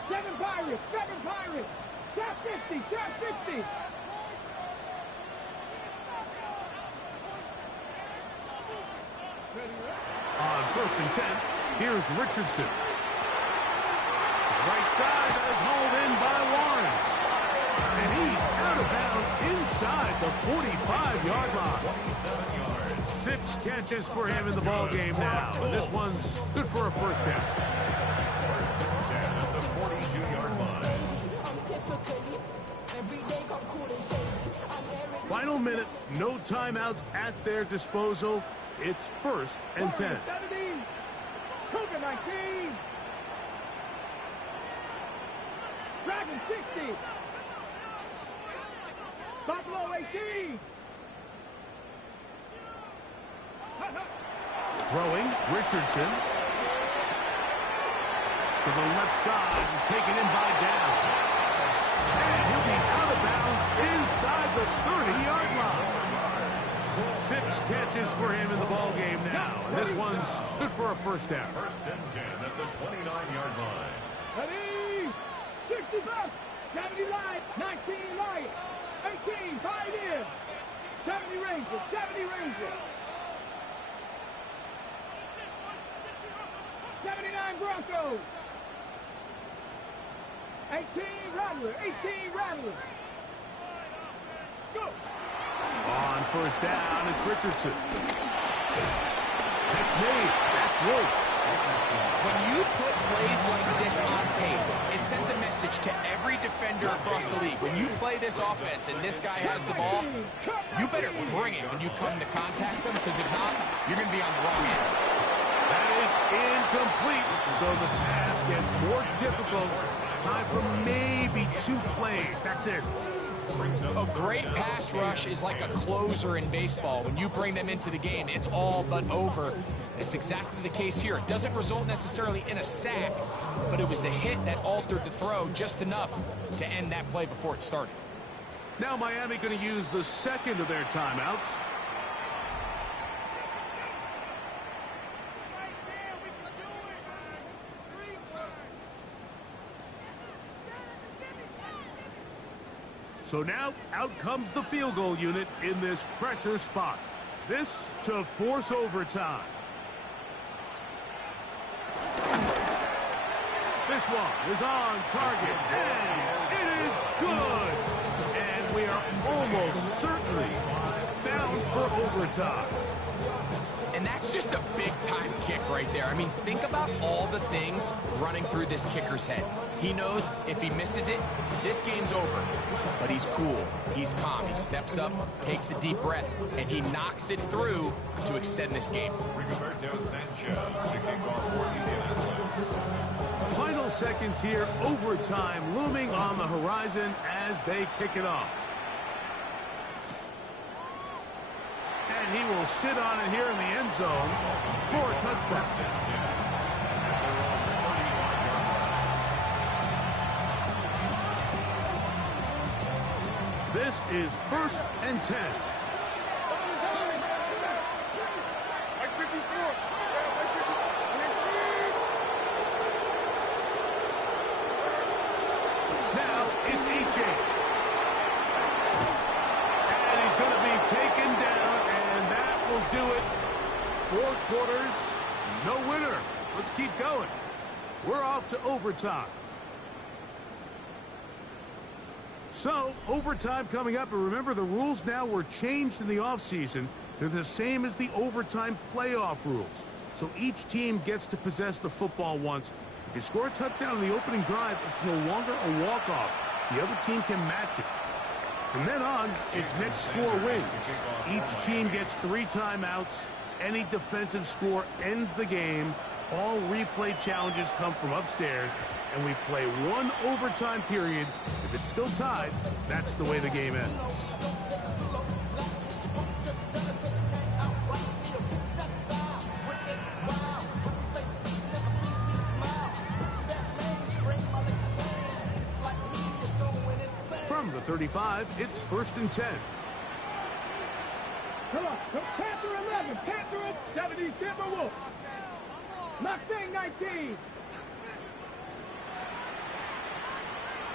7 Pirates. 7 Pirates. Shot 50. Shot 50. On 1st and 10, here's Richardson. Right side is hauled in by Warren. And he's out of bounds inside the 45-yard line. 27 yards. 6 catches for him in the ball game now. And this one's good for a first down. First and 10 at the 42-yard line. Final minute, no timeouts at their disposal. It's 1st and 10. 70. Cougar 19. Dragon 60. Buffalo 18. Throwing, Richardson. To the left side and taken in by Downs. And he'll be out of bounds inside the 30-yard line. 6 catches for him in the ball game now. And this one's good for a first down. First and 10 at the 29-yard line. Ready? 65, 70 Lions, 19 Lions, 18 Pioneers, 70 Rangers, 70 Rangers, 79 Broncos, 18 Rattlers, 18 Rattlers. Go! On first down, it's Richardson. That's me. That's Wolf. When you put plays like this on tape, it sends a message to every defender across the league. When you play this offense and this guy has the ball, you better bring it when you come to contact him, because if not, you're going to be on the wrong end. That is incomplete. So the task gets more difficult. Time for maybe 2 plays. That's it. A great pass rush is like a closer in baseball. When you bring them into the game, it's all but over. It's exactly the case here. It doesn't result necessarily in a sack, but it was the hit that altered the throw just enough to end that play before it started. Now Miami going to use the second of their timeouts. So now, out comes the field goal unit in this pressure spot. This to force overtime. This one is on target, and it is good. And we are almost certainly bound for overtime. And that's just a big-time kick right there. I mean, think about all the things running through this kicker's head. He knows if he misses it, this game's over. But he's cool. He's calm. He steps up, takes a deep breath, and he knocks it through to extend this game. Rigoberto Sanchez to kick off for Indianapolis. Final seconds here, overtime looming on the horizon as they kick it off. And he will sit on it here in the end zone for a touchdown. This is 1st and 10. Now it's H.A. And he's going to be taken down, and that will do it. 4 quarters, no winner. Let's keep going. We're off to overtime. So, overtime coming up, and remember the rules now were changed in the offseason. They're the same as the overtime playoff rules. So each team gets to possess the football once. If you score a touchdown in the opening drive, it's no longer a walk-off. The other team can match it. From then on, it's next score wins. Each team gets 3 timeouts. Any defensive score ends the game. All replay challenges come from upstairs, and we play 1 overtime period. If it's still tied, that's the way the game ends. From the 35, it's 1st and 10. Come on, Panther 11, Panther 70, Timberwolf. Mustang 19.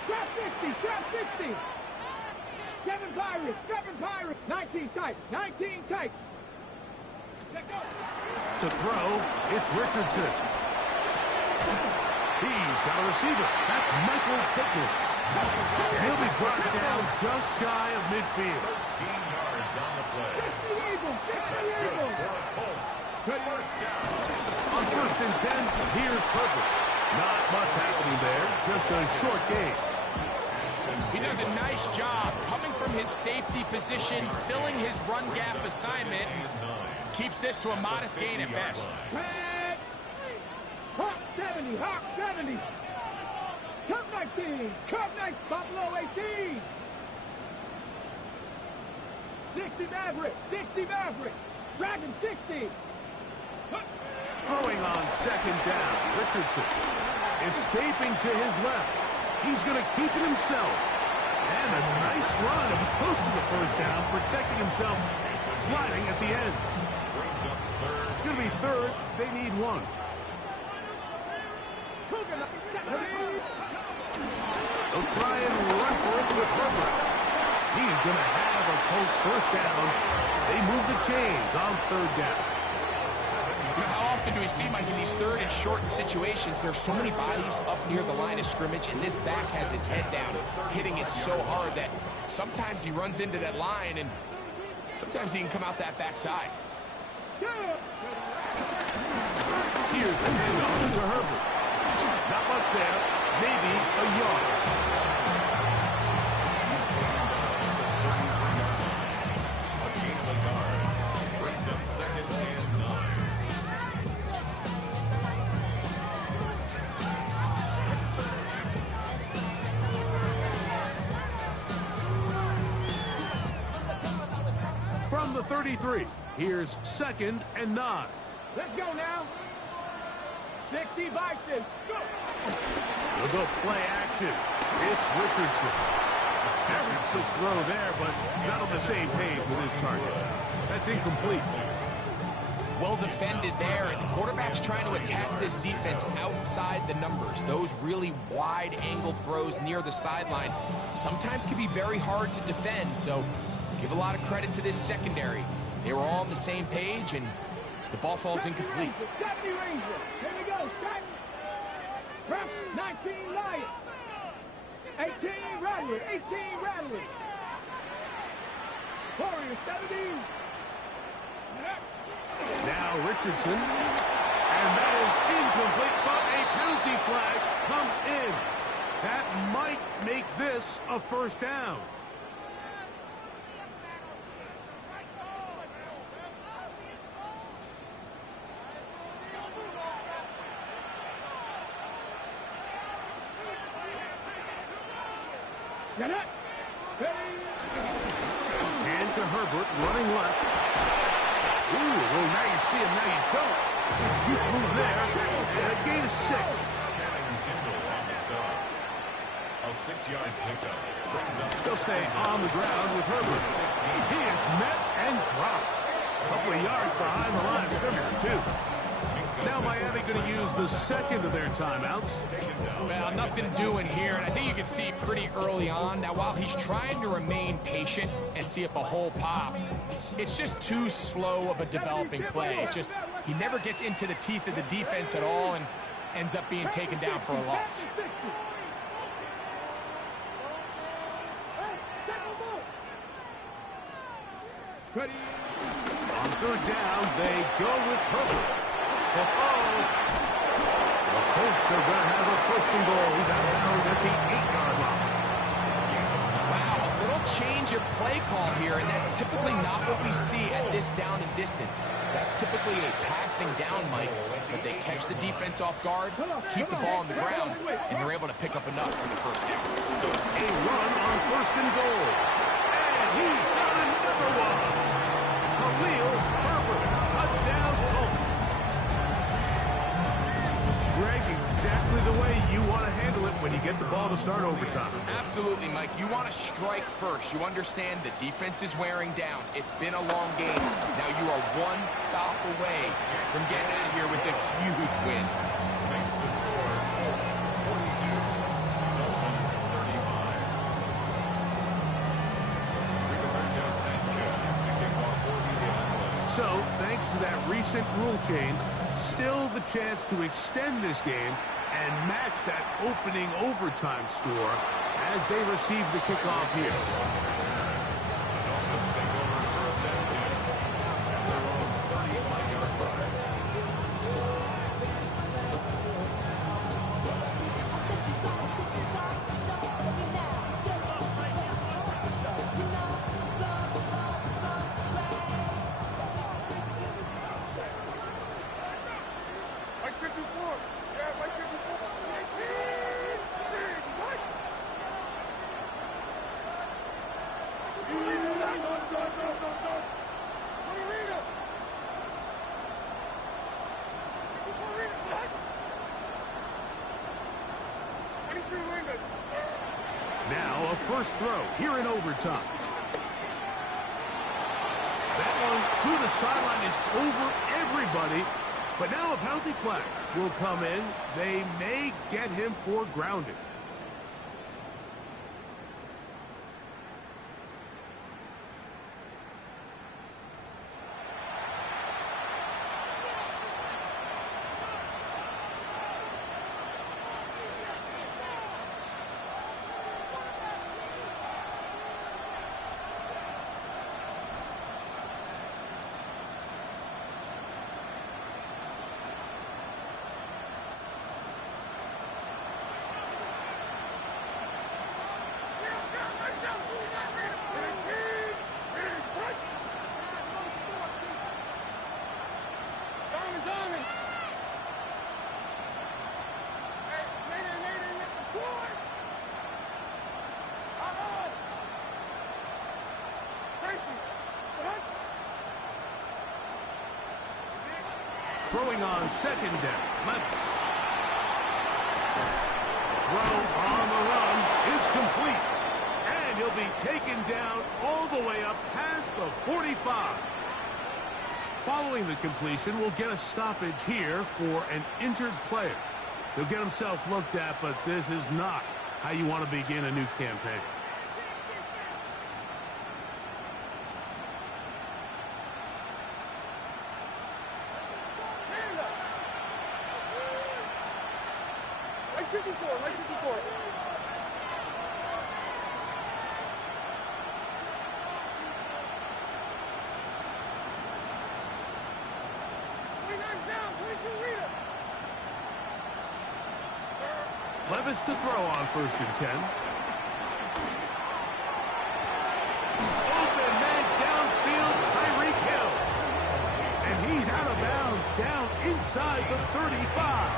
Trap 60, trap 60. 7 Pirates, 19 tight, 19 tight. Let go. To throw, it's Richardson. He's got a receiver. That's Michael Pittman. He'll be brought down just shy of midfield. 13 yards on the play. 50 Eagles, 50 Eagles. Colts. First down. On 1st and 10, here's Herbert. Not much happening there, just a short game. He does a nice job coming from his safety position, filling his run gap assignment. Keeps this to a modest gain at best. Red. Hawk 70, Hawk 70. Cup 19, Cup 19, Buffalo 18. 60 Maverick, 60 Maverick. Dragon 60. Throwing on 2nd down, Richardson escaping to his left. He's going to keep it himself. And a nice run close to the first down, protecting himself, sliding at the end. Brings up third. It's going to be third. They need one. They'll try and run for it with Herbert. He's going to have a Colts first down. They move the chains on third down. You know, how often do we see, Mike, in these third and short situations, there's so many bodies up near the line of scrimmage, and this back has his head down, hitting it so hard that sometimes he runs into that line, and sometimes he can come out that backside. Here's the handoff to Herbert. Not much there, maybe a yard. A gain of a yard. Brings up second and 9. From the 33, here's second and 9. Let's go now. 60 Vikings. Go. We'll go play action. It's Richardson. Efficient quick throw there, but not on the same page with his target. That's incomplete. Well defended there, and the quarterback's trying to attack this defense outside the numbers. Those really wide angle throws near the sideline sometimes can be very hard to defend, so give a lot of credit to this secondary. They were all on the same page, and the ball falls incomplete. 70 Ranger. Here we go. Strike. Press 19 Lions. 18 Rattlers. 18 Rattlers. Warriors 17. Now Richardson. And that is incomplete, but a penalty flag comes in. That might make this a first down. Get it. And to Herbert, running left. Ooh, well, now you see him, now you don't. Cute move there, and a gain of 6. Channing Tindall on the stop. A 6-yard pickup. Brings up They'll stay on the ground with Herbert. He is met and dropped. A couple of yards behind the line of scrimmage, too. Now Miami going to use the second of their timeouts. Well, nothing doing here, and I think you can see pretty early on. Now, while he's trying to remain patient and see if a hole pops, it's just too slow of a developing play. It just, he never gets into the teeth of the defense at all and ends up being taken down for a loss. Ready. On third down, they go with Herbert. The Colts are going to have a first and goal. He's out of bounds at the 8-yard line. Wow, a little change of play call here, and that's typically not what we see at this down and distance. That's typically a passing down, Mike, but they catch the defense off guard, keep the ball on the ground, and they're able to pick up enough for the first down. A run on first and goal. And he's got another one. Khalil Herbert, touchdown Colts. Greg, exactly the way you want to handle it when you get the ball to start overtime. Absolutely, Mike. You want to strike first. You understand the defense is wearing down. It's been a long game. Now you are one stop away from getting out of here with a huge win. makes the score. Colts 42. Dolphins 35. Rigoberto Sanchez to kick off for Indianapolis. So, thanks to that recent rule change, still the chance to extend this game and match that opening overtime score as they receive the kickoff here. The Dolphins take over first and 10 at their own 35-yard line. Now a first throw here in overtime. That one to the sideline is over everybody. But now a penalty flag will come in. They may get him for grounding. Throwing on second down, Levis. Throw on the run is complete. And he'll be taken down all the way up past the 45. Following the completion, we'll get a stoppage here for an injured player. He'll get himself looked at, but this is not how you want to begin a new campaign. Levis to throw on 1st and 10. Open man downfield, Tyreek Hill. And he's out of bounds, down inside the 35.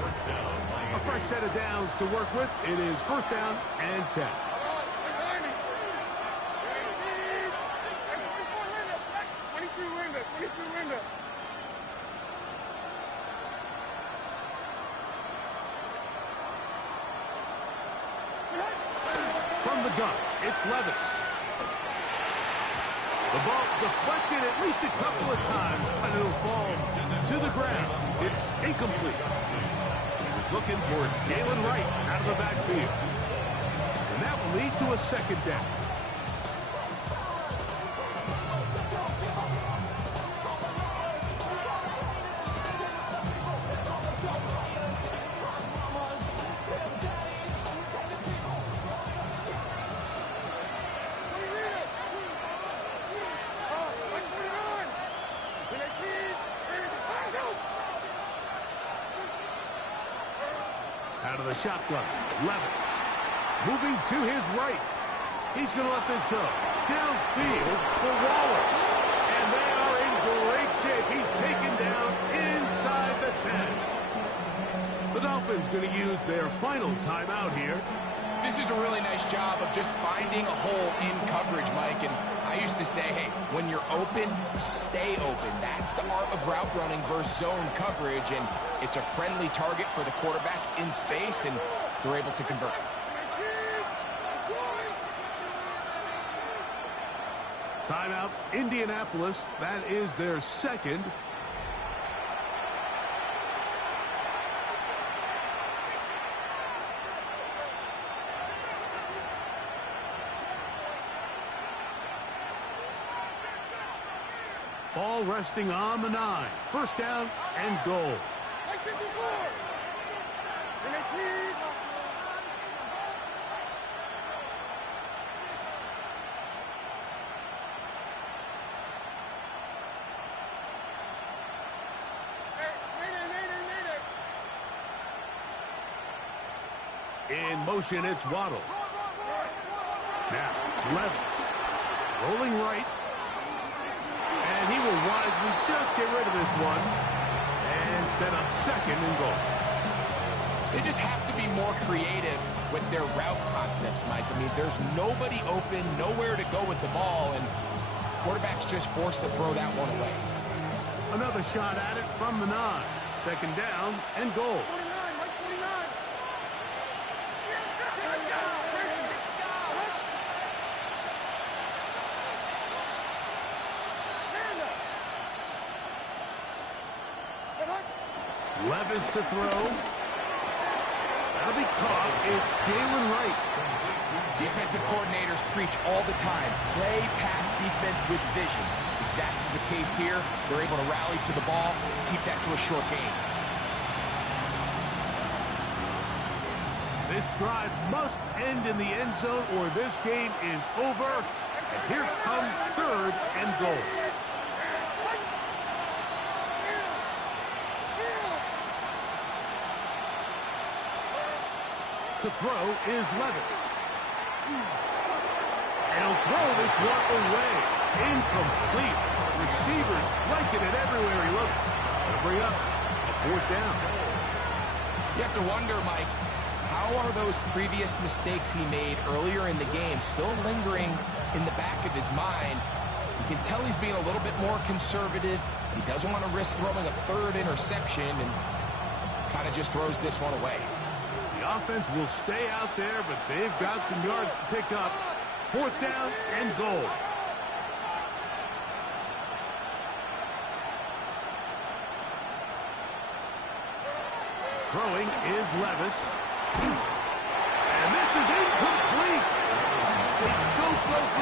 First down, Miami. A fresh set of downs to work with. It is 1st down and 10. From the gun, it's Levis. The ball deflected at least a couple of times, but it'll fall to the ground. It's incomplete. He was looking for Galen Wright out of the backfield. And that will lead to a 2nd down. Out of the shotgun, Levis. Moving to his right. He's going to let this go. Downfield for Waller. And they are in great shape. He's taken down inside the 10. The Dolphins going to use their final timeout here. This is a really nice job of just finding a hole in coverage, Mike. And I used to say, hey, when you're open, stay open. That's the art of route running versus zone coverage. And it's a friendly target for the quarterback in space, and they're able to convert. Timeout, Indianapolis. That is their 2nd. Ball resting on the 9. 1st down and goal. In motion, it's Waddle. Now, Levis. Rolling right. And he will wisely just get rid of this one. And set up 2nd and goal. They just have to be more creative with their route concepts, Mike. I mean, there's nobody open, nowhere to go with the ball, and quarterback's just forced to throw that one away. Another shot at it from the 9. 2nd down and goal. Levis to throw. That'll be caught. It's Jalen Wright. Defensive coordinators preach all the time. Play pass defense with vision. It's exactly the case here. They're able to rally to the ball, keep that to a short gain. This drive must end in the end zone or this game is over. And here comes 3rd and goal. To throw is Levis. And he'll throw this one away. Incomplete. Receivers blanket it everywhere he looks. That'll bring up a 4th down. You have to wonder, Mike, how are those previous mistakes he made earlier in the game still lingering in the back of his mind? You can tell he's being a little bit more conservative. He doesn't want to risk throwing a 3rd interception and kind of just throws this one away. The offense will stay out there, but they've got some yards to pick up. 4th down and goal. Throwing is Levis. And this is incomplete. They don't go for